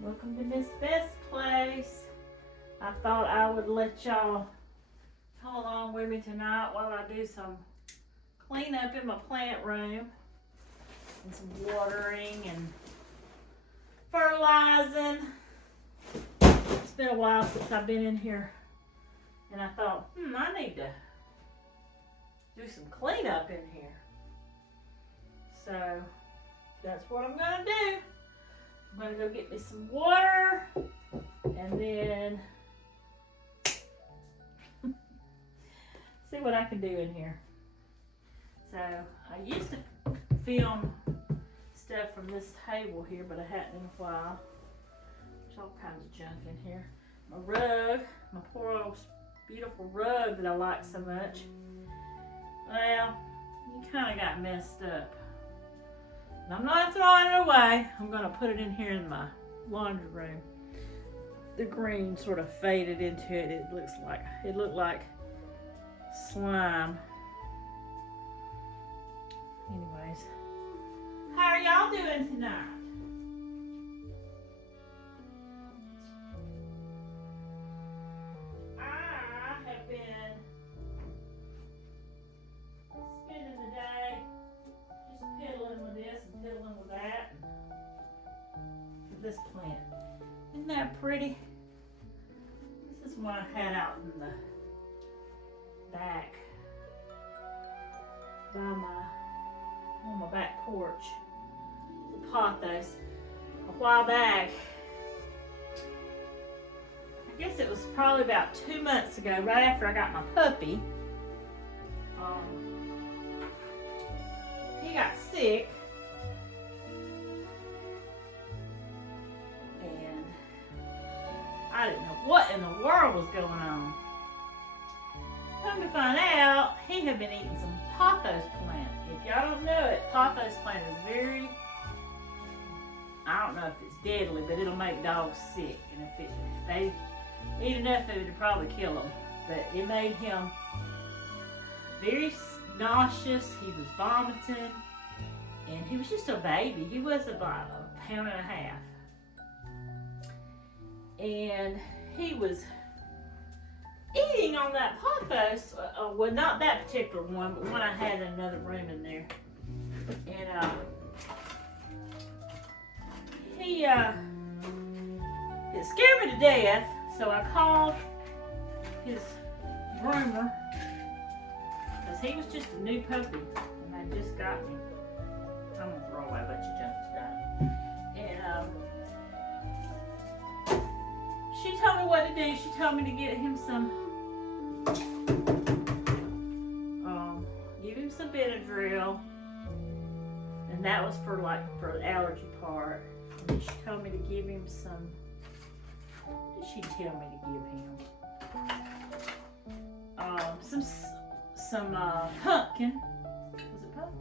Welcome to Miss Beth's place. I thought I would let y'all come along with me tonight while I do some cleanup in my plant room and some watering and fertilizing. It's been a while since I've been in here, and I thought, I need to do some cleanup in here. So that's what I'm gonna do. I'm gonna go get me some water and then see what I can do in here. So I used to film stuff from this table here, but I hadn't in a while. There's all kinds of junk in here. My rug, my poor old beautiful rug that I like so much. Well, it kind of got messed up. I'm not throwing it away. I'm going to put it in here in my laundry room. The green sort of faded into it. It looked like slime. Anyways, how are y'all doing tonight? I have been spending the day just piddling with this and piddling with that for this plant. Isn't that pretty? This is one I had out in the back by on my back porch. The pothos. A while back, I guess it was probably about 2 months ago, right after I got my puppy. He got sick, and I didn't know what in the world was going on. Come to find out, he had been eating some pothos plant. If y'all don't know it, pothos plant is very, I don't know if it's deadly, but it'll make dogs sick. And if they eat enough of it, it'll probably kill them. But it made him very nauseous. He was vomiting, and he was just a baby. He was about 1.5 pounds. And he was eating on that pothos, well, not that particular one, but one I had in another room in there. And it scared me to death, so I called his groomer, because he was just a new puppy, and they just got him. I'm gonna throw away a bunch of junk today. And she told me what to do. She told me to get him some, give him some Benadryl, and that was for the allergy part. And then she told me to give him some. What did she tell me to give him? Some pumpkin. Was it pumpkin?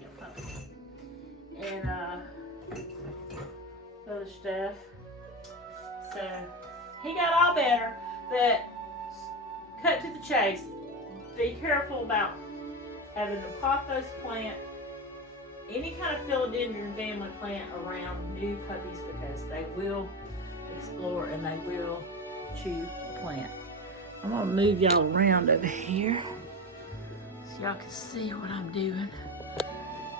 Yeah, pumpkin. And other stuff. So he got all better, but cut to the chase. Be careful about having a pothos plant, any kind of philodendron family plant around new puppies, because they will explore and they will chew the plant. I'm gonna move y'all around over here so y'all can see what I'm doing.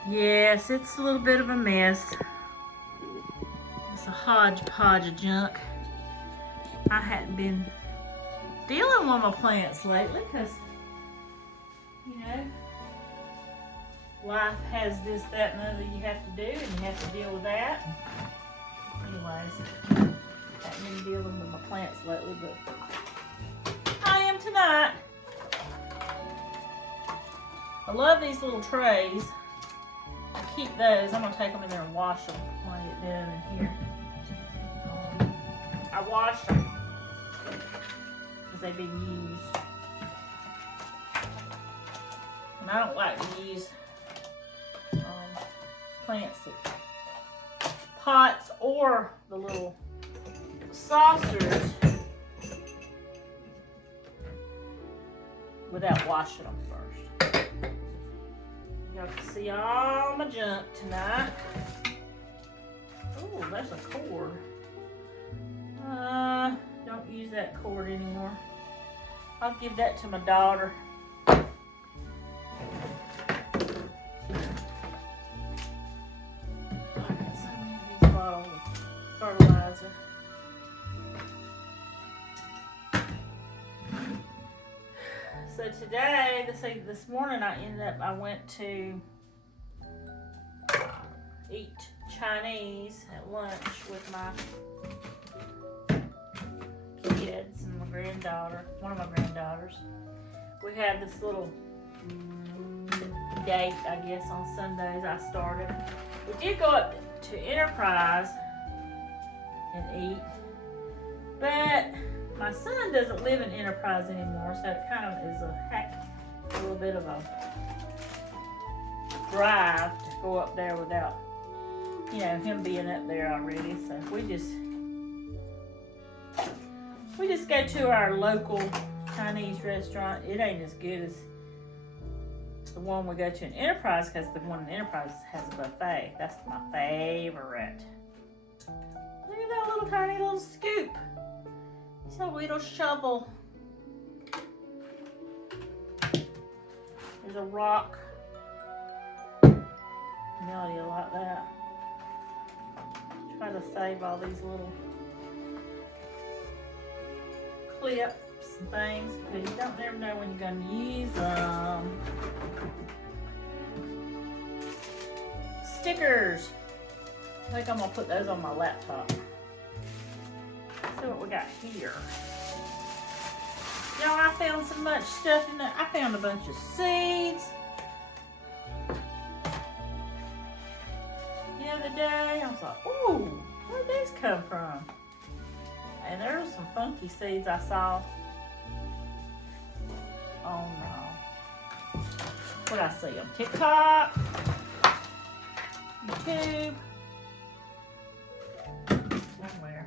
Yes, it's a little bit of a mess. It's a hodgepodge of junk. I hadn't been dealing with my plants lately because, you know, life has this, that, and other you have to do, and you have to deal with that. Anyways, I haven't been dealing with my plants lately, but I am tonight. I love these little trays. I keep those. I'm gonna take them in there and wash them when I get done in here. I washed them because they've been used. And I don't like to use plants that pots or the little saucers without washing them first. Y'all can see all my junk tonight. Oh, there's a cord. Don't use that cord anymore. I'll give that to my daughter. Fertilizer. So today, this morning, I went to eat Chinese at lunch with my kids and my granddaughter, one of my granddaughters. We had this little date, I guess, on Sundays. I started. We did go up to Enterprise and eat, but my son doesn't live in Enterprise anymore, so it kind of is a little bit of a drive to go up there without, him being up there already. So we just go to our local Chinese restaurant. It ain't as good as the one we go to in Enterprise, because the one in Enterprise has a buffet. That's my favorite. Look at that little tiny little scoop. It's a little shovel. There's a rock. Melody will like that. Try to save all these little clips and things, because you don't never know when you're going to use them. Stickers. I think I'm going to put those on my laptop. See what we got here. Y'all, I found so much stuff in there. I found a bunch of seeds. The other day, I was like, ooh, where'd these come from? And there were some funky seeds I saw. Oh no. What'd I see on TikTok? YouTube. Somewhere.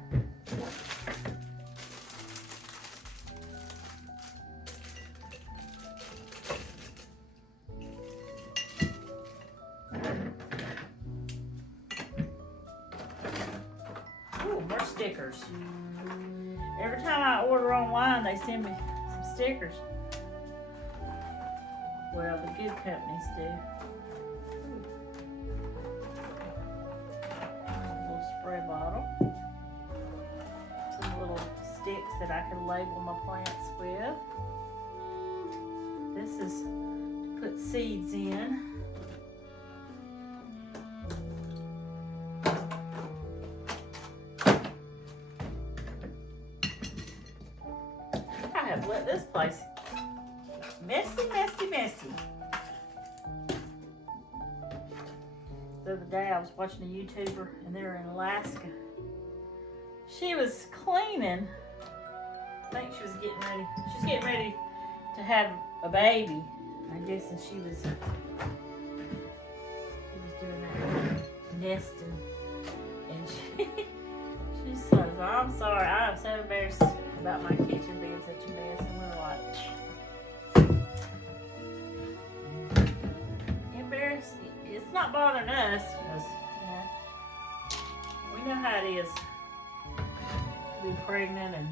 Ooh, more stickers. Every time I order online, they send me some stickers. Well, the good companies do. A little spray bottle. Some little sticks that I can label my plants with. This is to put seeds in. I have let this place messy, messy, messy. The other day I was watching a YouTuber and they were in Alaska. She was cleaning. I think she was getting ready. She's getting ready to have a baby. I guess, and she was doing that nesting. And she says, "I'm sorry, I'm so embarrassed about my kitchen being such a mess." And we're like, embarrassed. It's not bothering us, because we know how it is to be pregnant, and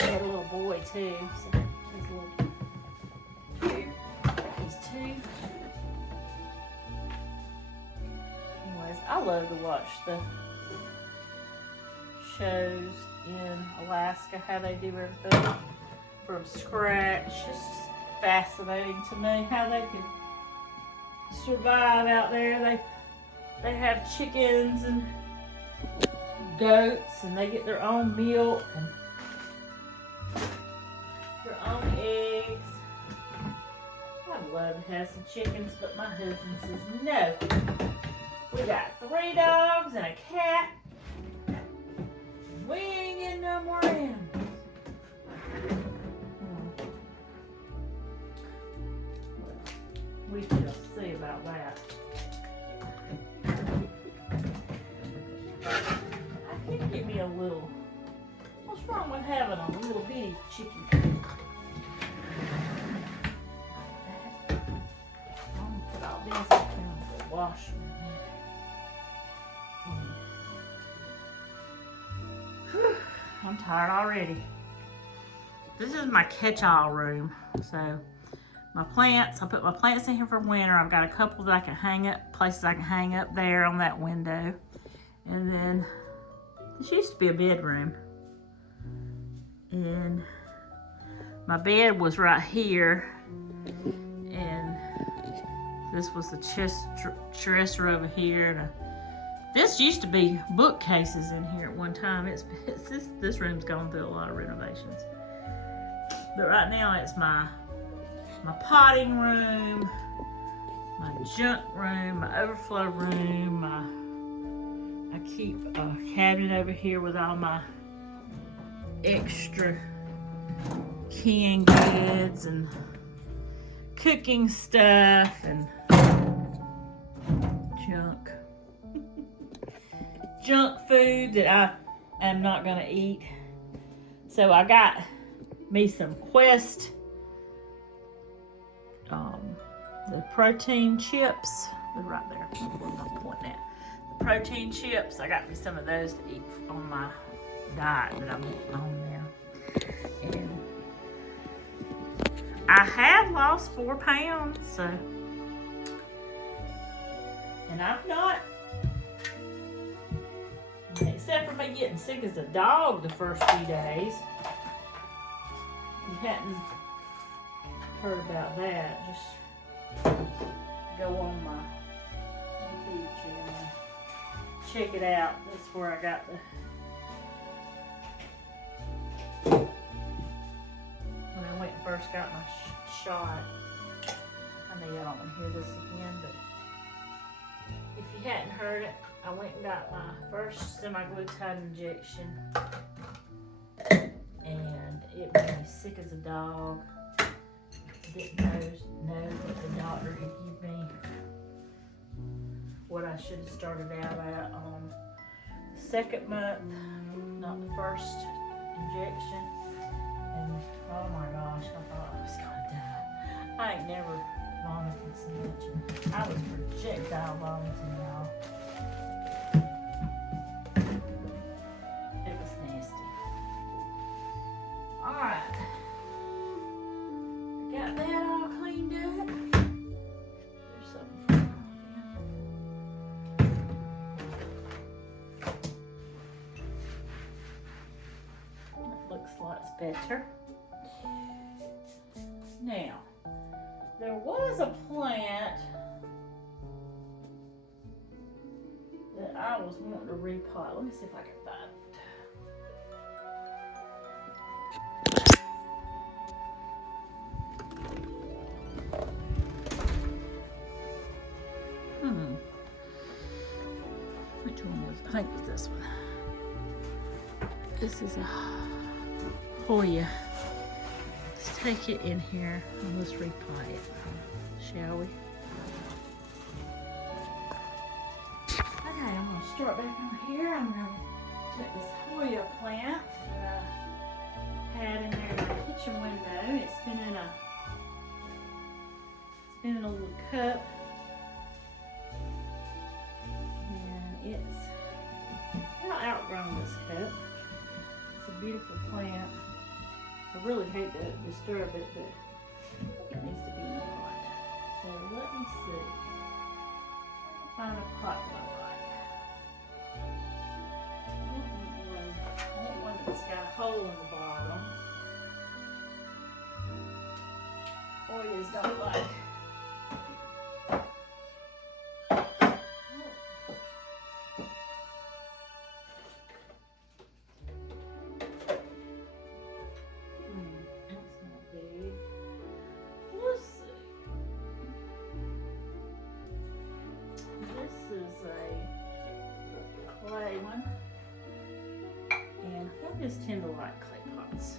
I had a little boy too, so he's a little cute. He's 2. Anyways, I love to watch the shows in Alaska, how they do everything from scratch. It's just fascinating to me how they can survive out there. They have chickens and goats, and they get their own milk and their own eggs. I love to have some chickens, but my husband says no. We got 3 dogs and a cat. We ain't getting no more animals. We shall see about that. I could get me a little. What's wrong with having a little bitty chicken coop? I'm gonna put all this in the washer. I'm tired already. This is my catch-all room. So my plants, I put my plants in here for winter. I've got a couple that I can hang up, places I can hang up there on that window. And then this used to be a bedroom. And my bed was right here. And this was the dresser over here. And this used to be bookcases in here at one time. This room's gone through a lot of renovations. But right now it's my potting room, my junk room, my overflow room. I keep a cabinet over here with all my extra canned goods and cooking stuff and junk food that I am not gonna eat. So I got me some Quest the protein chips. They're right there. I'm pointing at the protein chips. I got me some of those to eat on my diet that I'm on now. And I have lost 4 pounds, so, and I'm not, except for me getting sick as a dog the first few days. You hadn't heard about that, just go on my YouTube channel, check it out. That's where I got when I went and first got my shot. I know y'all don't want to hear this again, but if you hadn't heard it, I went and got my first semaglutide injection, and it made me sick as a dog. Didn't know what the doctor had given me, what I should have started out at on the 2nd month, not the first injection. And oh my gosh, I thought I was gonna die. I ain't never vomited so much. I was projectile vomiting, y'all. It was nasty. Alright. Got that all cleaned up. There's something for that looks lots better. Now, there was a plant that I was wanting to repot. Let me see if I can find it. Which one was it? I think it was this one. This is a Hoya. Let's take it in here and let's repot it, shall we? Okay, I'm going to start back on here. I'm going to take this Hoya plant that I had in there in my kitchen window. It's been in a little cup. I've outgrown this cup. It's a beautiful plant. I really hate to disturb it, but it needs to be in a pot. So let me see. Find a pot that I like. I want one that's got a hole in the bottom. Hoyas don't like. just tend to like clay pots.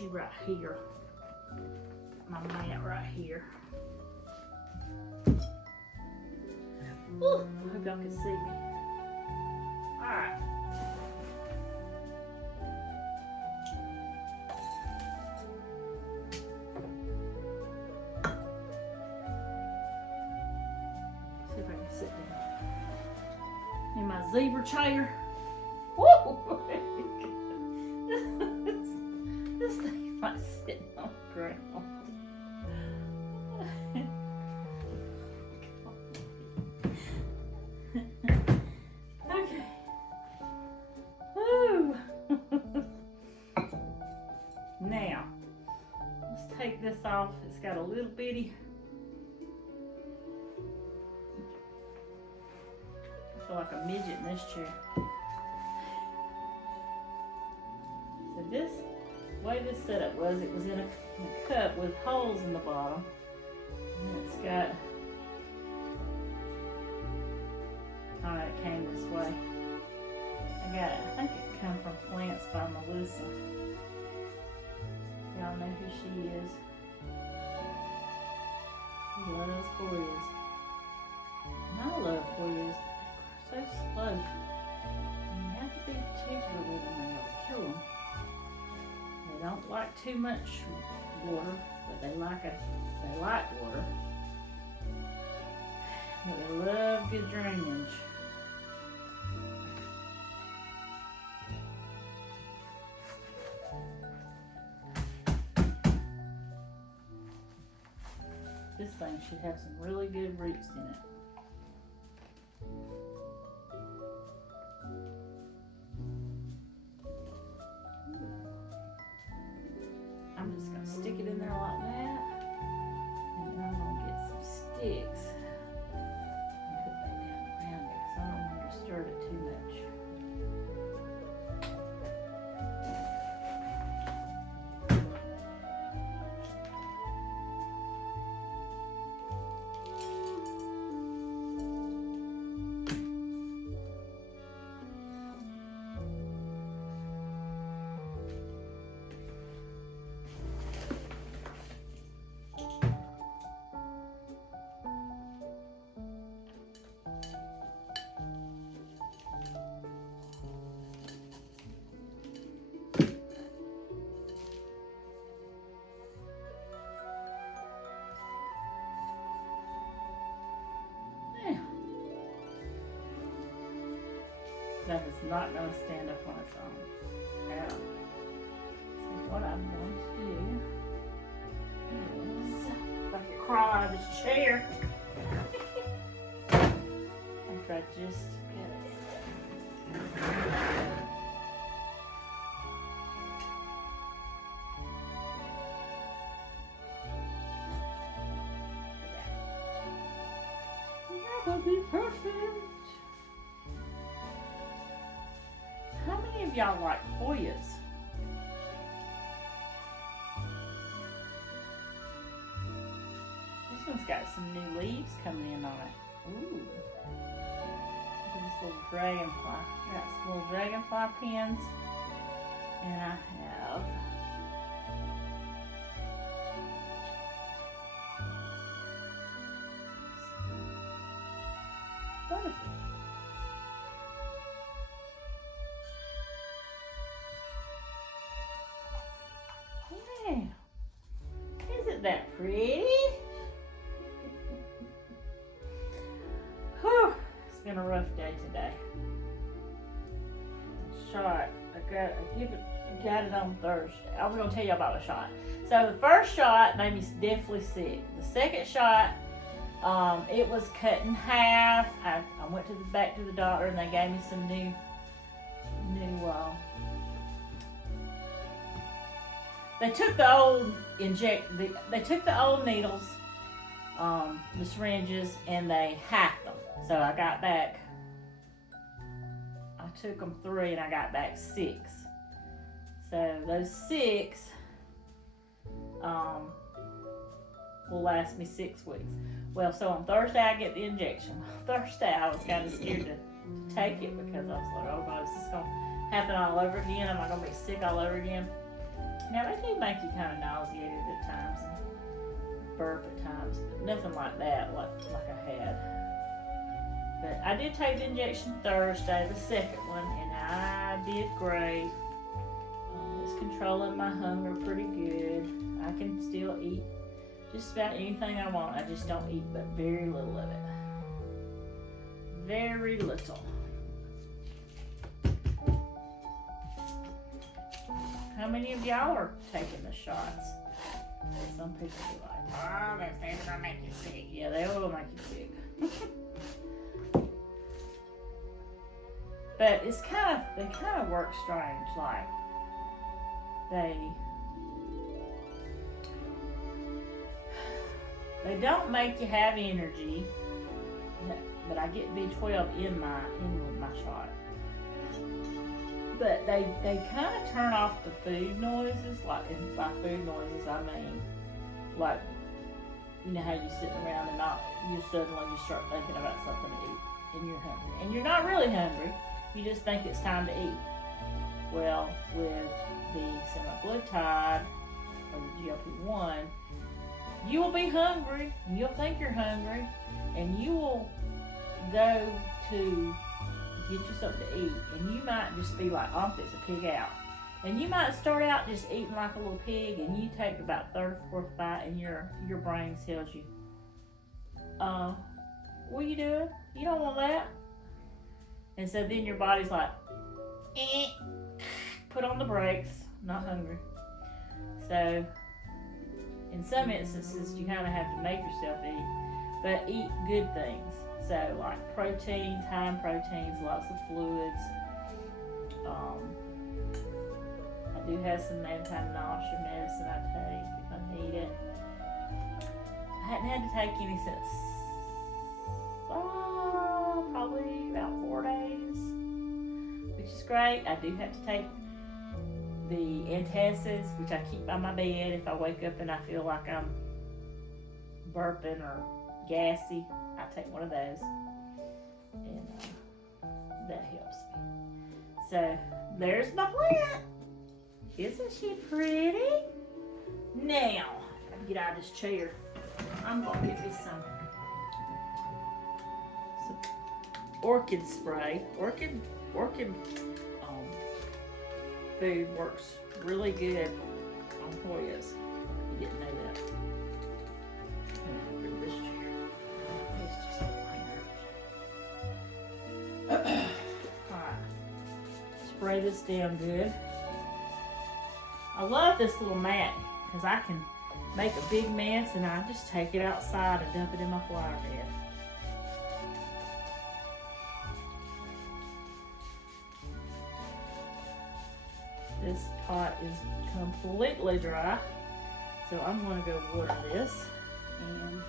You right here, my mat right here. Ooh, I hope y'all can see me. Alright. See if I can sit down in my zebra chair. Woo! This thing is like sitting on the ground. Okay. Woo. Now, let's take this off. It's got a little bitty. I feel like a midget in this chair. So this way this setup was, it was in a cup with holes in the bottom, and it's got, it came this way. I think it come from Plants by Melissa. Y'all know who she is. She loves Hoyas. And I love Hoyas, but they grow so slow. And you have to be particular with them or you'll kill them. They don't like too much water, but they like water. But they love good drainage. This thing should have some really good roots in it. I'm just going to stick it in there like that, and then I'm going to get some sticks and put that down around it because I don't want to disturb it too much. That is not going to stand up on its own at all. So what I'm going to do is, if I can crawl out of this chair, after I just get it in there. That will be perfect. How many of y'all like Hoyas? This one's got some new leaves coming in on it. Ooh. Look at this little dragonfly. I got some little dragonfly pins. And I have butterflies. Isn't that pretty? Whew, it's been a rough day today. Shot, I got it on Thursday. I was gonna tell you about the shot. So the first shot made me definitely sick. The second shot, it was cut in half. I went back to the doctor and they gave me some new they took the old they took the old needles, the syringes, and they hacked them. So I got back. I took them 3 and I got back 6. So those 6 will last me 6 weeks. Well, so on Thursday I get the injection. Thursday I was kind of scared to take it because I was like, oh God, is this going to happen all over again? Am I going to be sick all over again? Now, they do make you kind of nauseated at times and burp at times, but nothing like that, like I had. But I did take the injection Thursday, the second one, and I did great. It's controlling my hunger pretty good. I can still eat just about anything I want. I just don't eat but very little of it. Very little. How many of y'all are taking the shots? Some people be like, oh, they're gonna make you sick. Yeah, they will make you sick. But they kind of work strange. Like, they don't make you have energy, but I get B12 in with my shot. But they kind of turn off the food noises. Like, and by food noises I mean, like, you know how you're sitting around and you suddenly start thinking about something to eat and you're hungry. And you're not really hungry, you just think it's time to eat. Well, with the semaglutide or the GLP-1, you will be hungry and you'll think you're hungry and you will go to get you something to eat, and you might just be like, oh, it's a pig out. And you might start out just eating like a little pig, and you take about 3rd or 4th bite, and your brain tells you, what are you doing? You don't want that. And so then your body's like, put on the brakes, not hungry. So in some instances, you kind of have to make yourself eat, but eat good things. So like proteins, high in proteins, lots of fluids. I do have some anti-nausea medicine I take if I need it. I hadn't had to take any since probably about 4 days, which is great. I do have to take the antacids, which I keep by my bed. If I wake up and I feel like I'm burping or gassy, I take one of those, and that helps me. So there's my plant. Isn't she pretty? Now, I get out of this chair. I'm gonna get me some orchid spray. Orchid food works really good on Hoyas. You didn't know that. Alright, spray this down good. I love this little mat because I can make a big mess and I just take it outside and dump it in my flower bed. This pot is completely dry, so I'm going to go water this and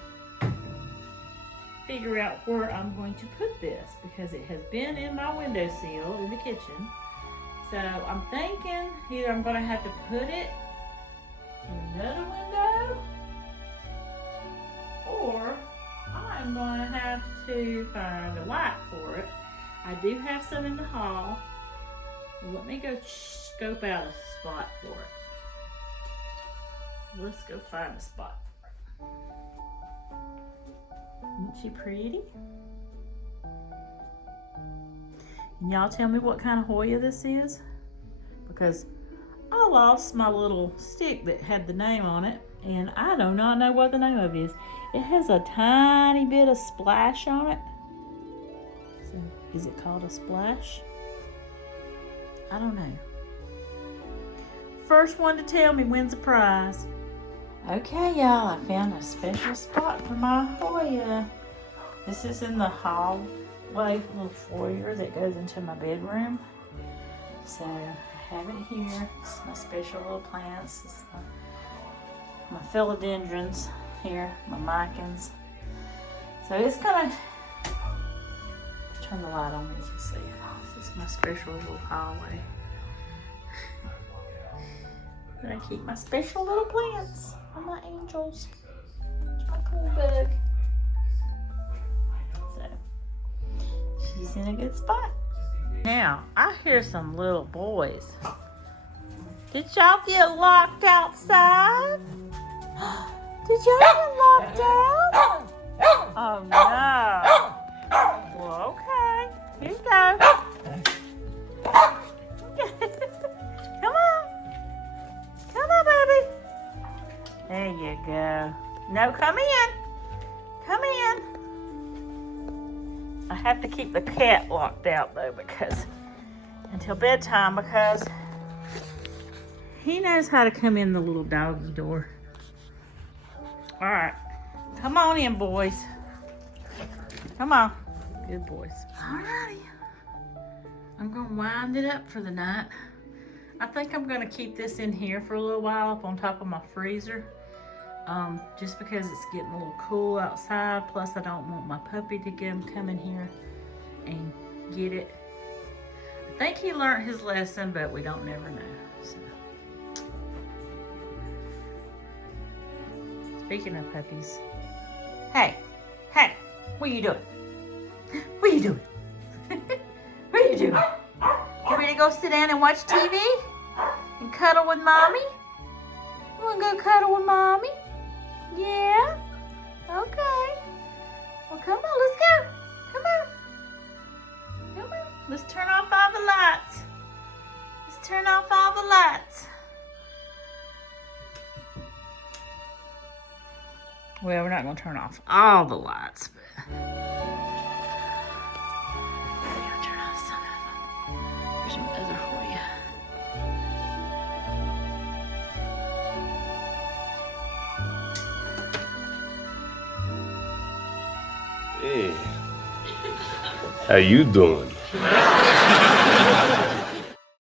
figure out where I'm going to put this because it has been in my windowsill in the kitchen. So I'm thinking either I'm going to have to put it in another window or I'm going to have to find a light for it. I do have some in the hall. Let me go scope out a spot for it. Let's go find a spot for it. Isn't she pretty? Can y'all tell me what kind of Hoya this is? Because I lost my little stick that had the name on it, and I do not know what the name of it is. It has a tiny bit of splash on it. So, is it called a splash? I don't know. First one to tell me wins a prize. Okay, y'all, I found a special spot for my Hoya. This is in the hallway, little foyer that goes into my bedroom. So I have it here. This is my special little plants. This is my philodendrons here, my micans. So it's gonna turn the light on as you see. This is my special little hallway. Then I keep my special little plants and my angels. My cool bug. So she's in a good spot. Now I hear some little boys. Did y'all get locked outside? Did y'all get locked out? Oh no. Well, okay. Here you go. Come on. Come on, baby. There you go. No, come in. Come in. I have to keep the cat locked out though because until bedtime because he knows how to come in the little doggy door. All right. Come on in, boys. Come on. Good boys. All righty. I'm going to wind it up for the night. I think I'm going to keep this in here for a little while up on top of my freezer. Just because it's getting a little cool outside. Plus, I don't want my puppy to come in here and get it. I think he learned his lesson, but we don't never know. So. Speaking of puppies. Hey, what are you doing? What are you doing? What are you doing? You ready to go sit down and watch TV? And cuddle with mommy? You want to go cuddle with mommy? Yeah? Okay. Well, come on, let's go. Come on. Come on. Let's turn off all the lights. Let's turn off all the lights. Well, we're not going to turn off all the lights, but we're going to turn off some of them. Here's some other for you. Hey, how you doing?